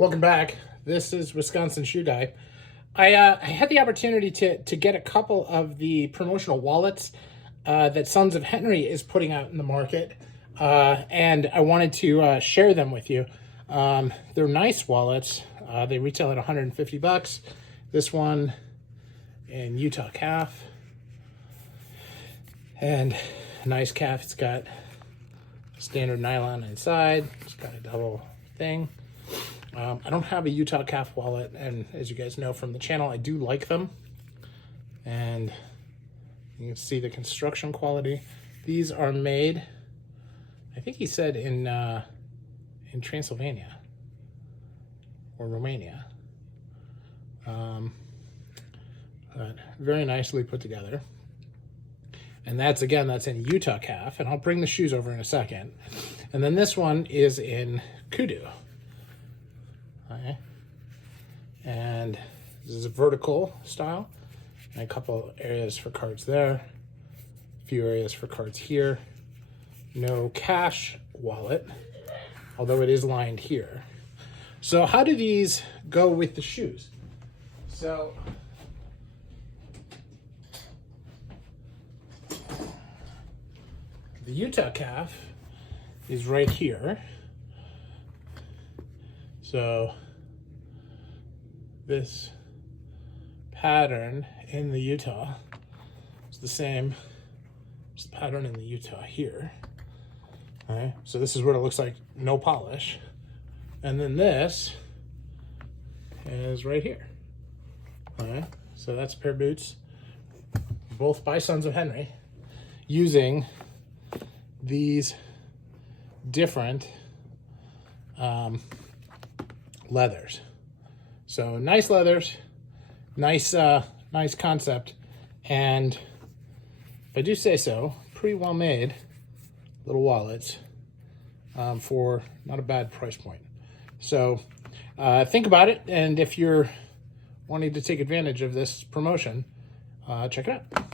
Welcome back. This is Wisconsin Shoe Guy. I had the opportunity to get a couple of the promotional wallets that Sons of Henry is putting out in the market, and I wanted to share them with you. They're nice wallets. They retail at 150 bucks. This one in Utah calf, and a nice calf. It's got standard nylon inside. It's got a double thing. I don't have a Utah calf wallet, and as you guys know from the channel, I do like them. And you can see the construction quality. These are made, I think he said in Transylvania or Romania. But very nicely put together. And that's in Utah calf, and I'll bring the shoes over in a second. And then this one is in kudu. Okay. And this is a vertical style, and a couple areas for cards there, a few areas for cards here. No cash wallet, although it is lined here. So how do these go with the shoes? So the Utah calf is right here. So this pattern in the Utah is the same as the pattern in the Utah here. Okay, so this is what it looks like, no polish. And then this is right here. Okay, so that's a pair of boots, both by Sons of Henry, using these different leathers. So nice leathers, nice concept, and if I do say so, pretty well made little wallets for not a bad price point. So think about it, and if you're wanting to take advantage of this promotion, check it out.